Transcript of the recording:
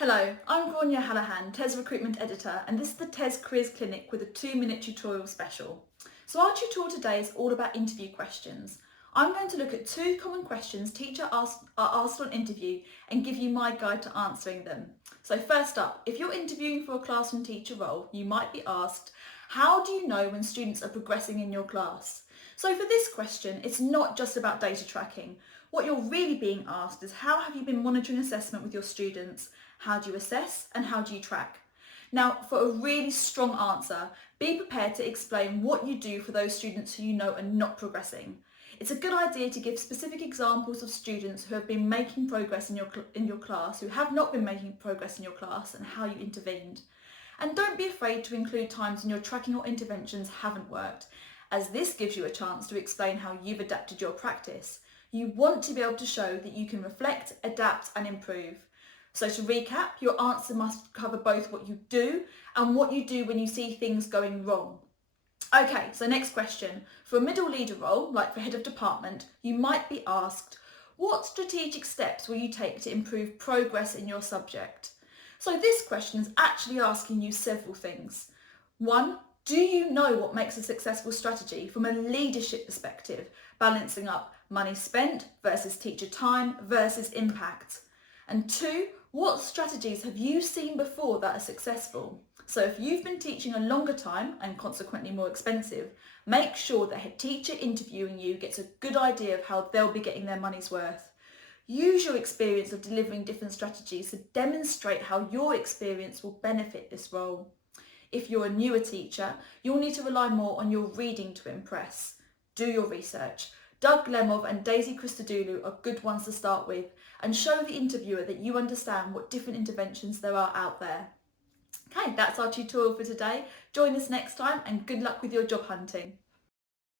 Hello, I'm Grainne Hallahan, TES Recruitment Editor, and this is the TES Careers Clinic with a 2-minute tutorial special. So our tutorial today is all about interview questions. I'm going to look at 2 common questions teachers are asked on interview and give you my guide to answering them. So first up, if you're interviewing for a classroom teacher role, you might be asked, how do you know when students are progressing in your class? So for this question, it's not just about data tracking. What you're really being asked is, how have you been monitoring assessment with your students? How do you assess and how do you track? Now, for a really strong answer, be prepared to explain what you do for those students who you know are not progressing. It's a good idea to give specific examples of students who have been making progress in your class, who have not been making progress in your class, and how you intervened. And don't be afraid to include times when your tracking or interventions haven't worked, as this gives you a chance to explain how you've adapted your practice. You want to be able to show that you can reflect, adapt and improve. So to recap, your answer must cover both what you do and what you do when you see things going wrong. Okay, so next question. For a middle leader role, like for head of department, you might be asked, what strategic steps will you take to improve progress in your subject? So this question is actually asking you several things. 1, do you know what makes a successful strategy from a leadership perspective, balancing up money spent versus teacher time versus impact? And 2, what strategies have you seen before that are successful? So if you've been teaching a longer time and consequently more expensive, make sure the head teacher interviewing you gets a good idea of how they'll be getting their money's worth. Use your experience of delivering different strategies to demonstrate how your experience will benefit this role. If you're a newer teacher, you'll need to rely more on your reading to impress. Do your research. Doug Lemov and Daisy Christodoulou are good ones to start with, and show the interviewer that you understand what different interventions there are out there. Okay, that's our tutorial for today. Join us next time and good luck with your job hunting.